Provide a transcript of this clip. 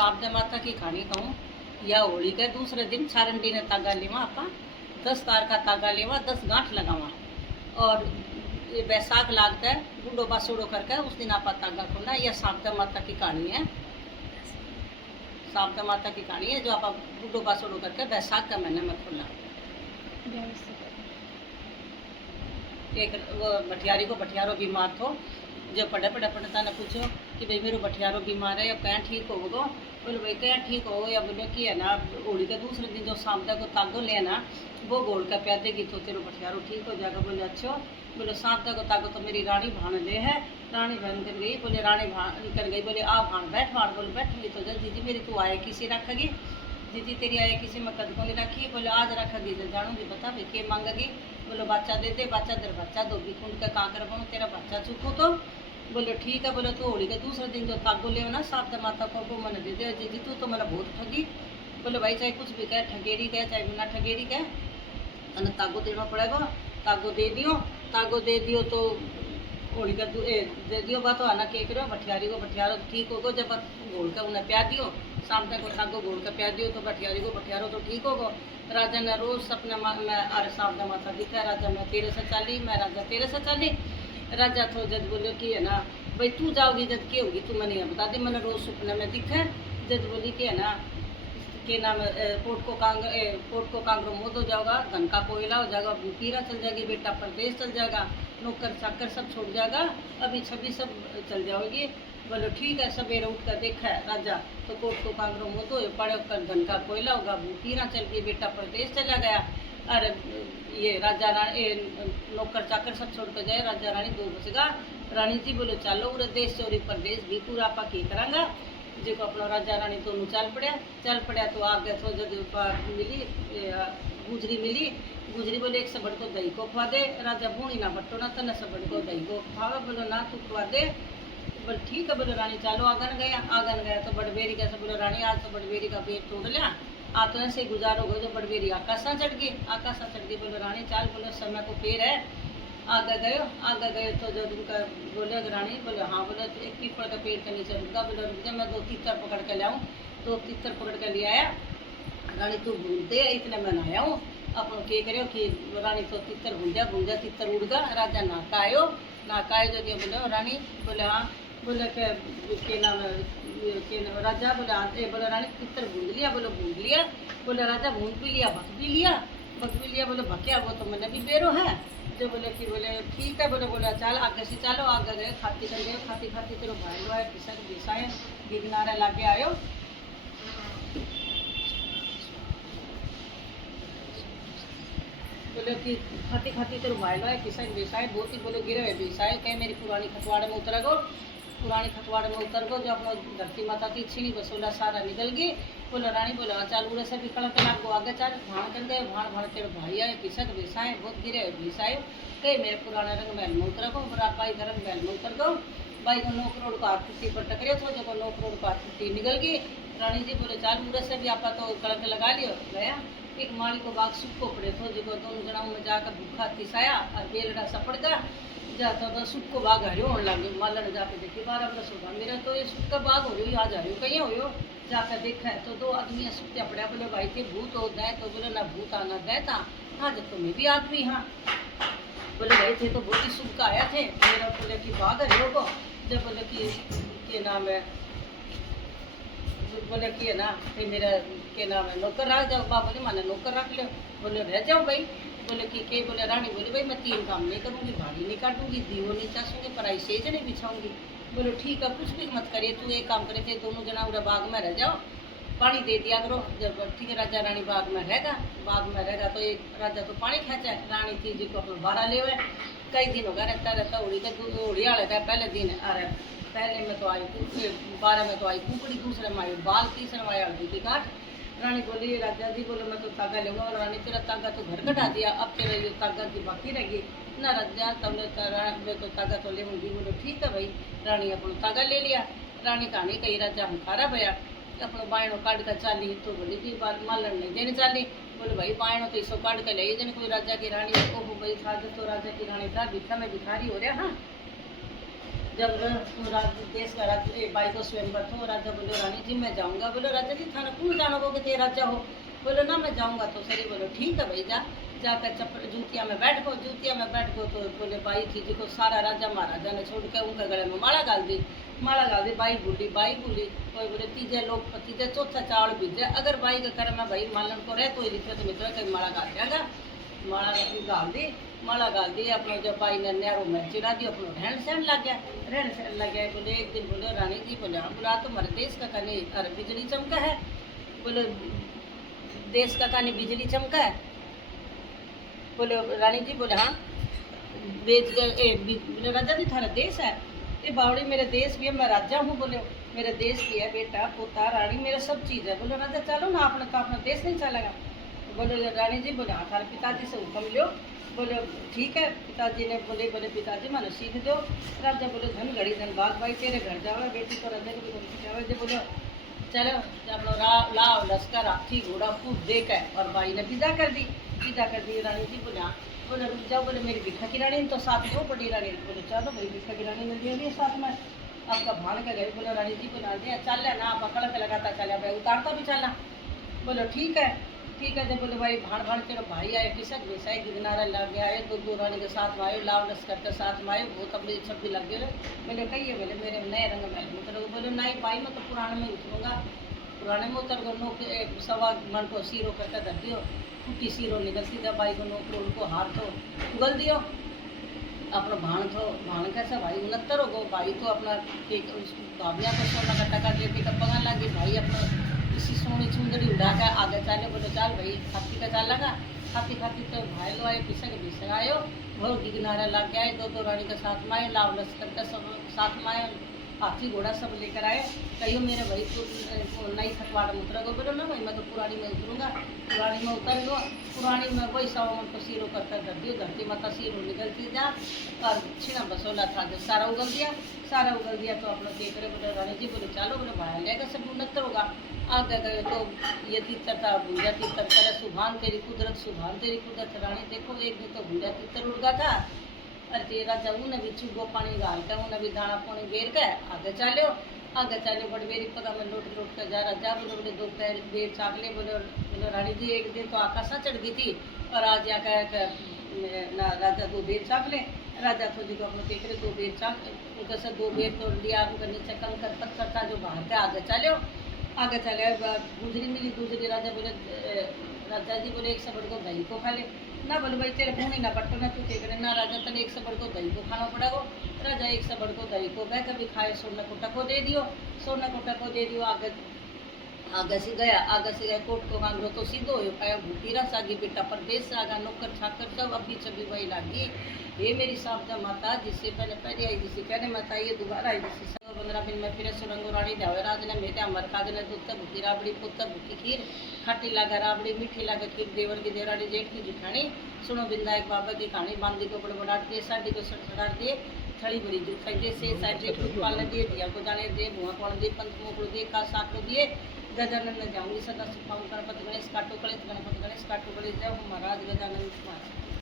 शारदा माता की कहानी कहूँ या होली के दूसरे दिन छारंडी ने तागा लेवा आपा 10 तार का तागा लेवा 10 गांठ लगावा और ये बैसाख लागता है बूढ़ो बासुड़ो करके उस दिन आपा तागा खोलना। यह शारदा माता की कहानी है। शारदा माता की कहानी है जो आप बूढ़ो बासुड़ो करके बैसाख का महीने में खोलना। एक वो बटियारो बीमार थो। जो पढ़ता ने पूछो कि भाई मेरे बटियारो बीमार है या क्या ठीक होगा। बोले भाई क्या ठीक हो या बोले कि है ना होली के दूसरे दिन जो शामदा को तागो लेना वो गोल का प्या देगी तो तेरे बटियारो ठीक हो जाएगा। बोले अच्छा। बोले शामदा को तागो तो मेरी रानी भान ले है। रानी भान कर गई। बोले रानी भान कर गई। बोले आ भान बैठ भान। बोले बैठ ली तो दीदी मेरी तू आए किसी रखेगी दीदी तेरी आए किसी में कद को नहीं रखी। बोले आज रखेगी तो जानूंगी बता भाई के मांगेगी। बोले बच्चा दे दे बच्चा दर बच्चा दो भी कुंड का कांकर बनू तेरा बच्चा चुको तो। बोले ठीक है। बोले तू होली के दूसरे दिन जो तागो ले ना शारदा माता को वो मैंने दे दे दीदी तू तो मैंने बहुत ठगी। बोले भाई चाहे कुछ भी कहे ठगेड़ी कहे चाहे बिना ठगेड़ी कहे तने तागो देना पड़ेगा। तागो दे दियो तो होली का दे दियो बात आना के करो बटियारी को बटियारो ठीक होगो। जब घोल का उन्हें प्या दियो शाम तक को तागो घोल का प्या दियो तो बटियारी को बटियारो तो ठीक होगो। राजा ने रोज सपने में अरे शारदा माता दिखा राजा मैं तेरे से चाली मैं राजा तेरे से चाली। राजा तो जब बोलो कि है ना भाई तू जाओगी जब क्या होगी तू मैंने बता दे मैंने रोज सपने में दिखा। जब बोली कि है ना के नाम पोट को कांगरो मोद हो जाएगा धन का कोयला हो जाएगा पीरा चल जाएगी बेटा परदेश चल जाएगा नौकर चाकर सब छोड़ जाएगा अभी छवि सब चल जाओगी। बोलो ठीक है। सवेरे उठ कर देखा है राजा तो कोट को कांगरो मोद हो पड़े कर धन का कोयला होगा पीरा चल गई बेटा परदेश चला गया। अरे ये राजा रानी नौकर चाकर सब छोड़ कर जाए राजा रानी 2 बजेगा। रानी जी बोले चलो उरे देश चोरी परदेश भी पूरा आपा की करांगा। जो अपना राजा रानी दोनों चल पड़ा तो आगे तो जब मिली गुजरी बोले एक सबड़ को दही को खवा दे। राजा बूढ़ी ना बट्टो ना तने सबड़ को दही को खावे। बोलो ना तू खवा दे। बोले ठीक है। बोले रानी चलो आगन गया तो बड़बेरी कैसे बोले रानी आज तो बड़बेरी का पेट तोड़ लिया आ तो ऐसे गुजारो गो जो बड़बेरी आकाशा चढ़ गई। बोले रानी चाल बोले समय को पेड़ है आगे गए तो जब उनका बोले रानी बोले हाँ बोले तो एक पीपल का पेड़ के नीचे रुका। बोले रुक जा मैं 2 तीतर पकड़ के लाऊं। तो तीतर पकड़ के ले आया। रानी तू भूल दे इतने मैं नहाया हूँ अपन के करो कि रानी तो तीतर भूल जा तीतर उड़ गया। राजा नाका आयो जो बोले रानी बोले हाँ बोले के नाम राजा बोले हाँ बोले रानी तीतर भूल लिया। बोले भूल लिया। बोले राजा भूल भी लिया भक भी लिया। बोले भक्या वो तो मैंने भी बेरो है। जो बोले कि बोले ठीक है। बोले चल आगे से चलो आगे गए खाती तेरो भाई लो है किसन बेसाए गिरनारा लागे आयो। बोले कि खाती तेरो भाई लो है किसन बेसाए बहुत ही बोले गिरे हुए बेसाए कहे मेरी पुरानी खतवाड़े में उतर गो जो अपना धरती माता की छीनी बसोला सारा निकल गई। बोले रानी बोले चल उड़े से भी कड़क लाग गो आगे चल भाण कर गए भाण तेरे भाई आए किसक बेसाए बहुत गिरे बेसाए कहे मेरे पुराने रंग महल में उतर गो बड़ा भाई का रंग महल में उतर गो। भाई को 9 करोड़ का आरती पर टकरे तो जो 9 करोड़ का आरती निकल गई। रानी जी बोले चल उड़े से भी आपा तो कड़क लगा लियो गया। एक माली को बाग सुखो पड़े तो जो दोनों जनाओं में जाकर भूखा तिसाया और बेलड़ा सपड़ गया जाता था सुख को बाग हरियो होने लगे मालन जाके देखी 12 बरस होगा मेरा तो ये सुख का बाग हो रही आज हरियो कहीं हो जाकर देखा है तो 2 आदमी सुखते पड़े। बोले भाई थे भूत हो दे तो बोले ना भूत आना दे था हाँ जब तो मैं भी आदमी हाँ। बोले भाई थे तो बहुत ही सुख का आया थे मेरा बोले कि बाग हरियो को जब बोले कि नाम है बोले कि है ना फिर मेरा के नाम है नौकर रख जाओ बा बोले मैंने नौकर रख लो। बोले रह जाओ भाई। बोले कि के बोले रानी बोले भाई मैं 3 काम नहीं करूँगी भाड़ी नहीं काटूंगी दीवो नहीं चासूंगी पराई सेज नहीं बिछाऊंगी। बोले ठीक है कुछ भी मत करिए तू एक काम करे थे दोनों जना उड़ा बाग में रह जाओ पानी दे दिया करो। जब ठीक है राजा रानी बाग में रहेगा तो एक राजा तो पानी खेचा रानी थी जी को अपना 12 ले हुए कई दिन होगा रहता होली वाले का पहले दिन अरे पहले में तो आई 12 में तो आई कुकड़ी दूसरे में आई बाल तीसरे में आई हल्दी की गांठ। रानी बोली राजा जी बोले मैं तो तागा लूँगा और रानी तेरा तागा तो घर कटा दिया अब तेरा ये तागा की बाकी रहेगी ना राजा तबले मैं तो तागा तो ले लूँगी। बोलो ठीक है भाई। रानी अपना तागा ले लिया। रानी कहानी कही राजा हंकारा भया अपना बायणों काट कर चाली तो बोली जी मालन नहीं देने चाली। बोले भाई बायणों तो इसको काट कर ले जन कोई राजा की रानी ओहो भाई था तो राजा की रानी था भिखा में भिखारी हो रहा हाँ जब देश का राजा बाई को स्वयंवर था, राजा बोलो रानी जी मैं जाऊंगा। बोलो राजा जी थाना क्यों जानो को कि राजा हो। बोलो ना मैं जाऊंगा तो सही। बोलो ठीक है भाई जा। जाकर चप्पल जूतिया में बैठ गो। जूतिया में बैठ गो तो बोले बाई थी जी को सारा राजा महाराजा ने छोड़ के उनके गले में माला डाल दी। माला डाल दी। बाई बोली कोई बोले तीजे लोग तीजे चौथा चावल बीजे। अगर बाई का कर मैं भाई मालन को रह तो ही तो मित्र कहीं माला डाल जाएगा। माला डाल दी। माला डाल दी। अपने जब बाई ने नहरों में चिड़ा दी अपना रहन सहन लग गया। रहन सहन लग गया। बोले एक दिन बोले रानी जी बोले हाँ बोला तुम्हारे देश का कहानी अरे बिजली चमका है। बोले देश का कहानी बिजली चमका है। बोले रानी जी बोले हाँ बेच गए। बोले राजा जी थारा देश है। ये बावड़ी मेरे देश भी है मैं राजा हूँ। बोले मेरे देश भी है बेटा पोता रानी मेरा सब चीज़ है। बोले राजा चलो ना अपना तो अपना देश नहीं चलेगा। बोले रानी जी बोले हाँ थारे पिताजी से हुक्म लो। बोले ठीक है। पिताजी ने बोले पिताजी मैंने सीख दो। राजा बोले धन घड़ी धन बाग भाई तेरे घर जाओ बेटी तो राजा के जाओ। जो बोलो चलो अपना लाओ लश्कर हाथी घोड़ा खूब देख है। और भाई ने विदा कर दी। विदा कर दी। रानी जी बोले हाँ। बोले रुक जाओ। बोले मेरी भिक्खा की रानी तो साथ में हो बड़ी रानी। बोले चलो भाई भिक्खा की रानी मिल रही है साथ में आपका भान का गए। बोले रानी जी बोला दिया चल है ना पकड़ के लगाता चला भाई उतारता भी चलना। बोलो ठीक है जब बोले भाई भाण चलो भाई आए किसक वैसा ही गिरनारा लग गया है। दो रानी के साथ में आए लाव लश्कर के साथ में आए बहुत अपने छब्बी लग गए। बोले कहिए बोले मेरे नए रंग में उतरो। बोले नहीं भाई मैं तो पुराने में उतरूँगा। पुराने में उतर गो नोक सवा मन को सीरो करके धर दियो। टूटी सीरो निकलती था बाई को नोक उनको हार तो उगल दियो। अपना भाण कैसा भाई 69 हो गो। भाई तो अपना भाभिया को सोना का टका दे के पगन लगी। भाई अपना इसी सोनी चुंदड़ी उड़ा कर आगे चले। बोले चल भाई खाती का चाल लगा। खाती तो भाई लो आए पिसक आयो। बहुत गिगनारा लग गया है। दो रानी के साथ में आए लाव लश्कर का सब साथ में आए। हाथी घोड़ा सब लेकर आए। कहियो मेरे भाई तो नई खतवाड़ में उतरा गो। बोलो ना भाई मैं तो पुरानी में उतरूँगा। पुरानी में उतर लो। पुरानी में वही सवा मन को सीरो करता कर दियो। धरती माता सीरो निकलती जा और छिना बसोला था जो सारा उगल दिया। तो अपना देख रहे। बोले रानी जी बोले चलो। बोले भाई लेगा सब 69 होगा। आगे गए तो ये तीतर था भूंजा तीतर करे सुभान तेरी कुदरत रानी। देखो एक दिन तो भूंजा तीतर उड़ था। अरे तेरा जाऊँ न भी चुगो पानी डाल के न भी दाना पानी बेर के आगे चलो बड़ी मेरी पता में लौट कर जा राजा। बोले दो पैर बेर चाक ले। बोले रानी जी एक दिन तो आकाशा चढ़ गई थी और आज जाकर ना राजा 2 बेर चाक ले। राजा तो जी को अपने देख रहे 2 बेर चाक उनका से 2 बेर तोड़ लिया। उनका नीचे कंकर पत्थर था जो बाहर के आगे चले गुजरी मिली। गुजरी राजा बोले राजा जी बोले एक सबड़ को दही को खा ले ना। बोले भाई तेरे मुँह नहीं ना पट्टो ना तू देख रहे ना। राजा तने एक सबड़ को दही को खाना पड़ा वो। राजा एक सबड़ को दही को बह कभी खाए। सोना को टको दे दियो। आगे से गया कोट को मांगो तो सीधो हो पाया। भूतीरा सागी बेटा परदेश से आगा नौकर छाकर सब अभी छबी वही लागी। ये मेरी सावजा माता जिससे पहले आई जिससे कहने माता ये दोबारा आई जिससे 15 दिन में फिर सुरंगो रानी जावे राज ने मेटे अमर काग ने दूध भूती राबड़ी पुत्र भूती खीर खट्टी लागा राबड़ी मीठी लागा खीर देवर की देवरानी जेठ की जिठानी। सुनो बिंदा एक बाबा की कहानी बांदी को बड़बड़ाट दिए साड़ी को सड़सड़ाट दिए थड़ी बड़ी जुठाई दे से साइड जेठ को पालने दिए दिया को जाने दे भुआ कौन दिए पंथ मोकड़ दिए का साक को दिए। गजानन ने जाऊंगी सदा सुखाऊं गणपति गणेश काटो कलेश जय महाराज गजानन महाराज।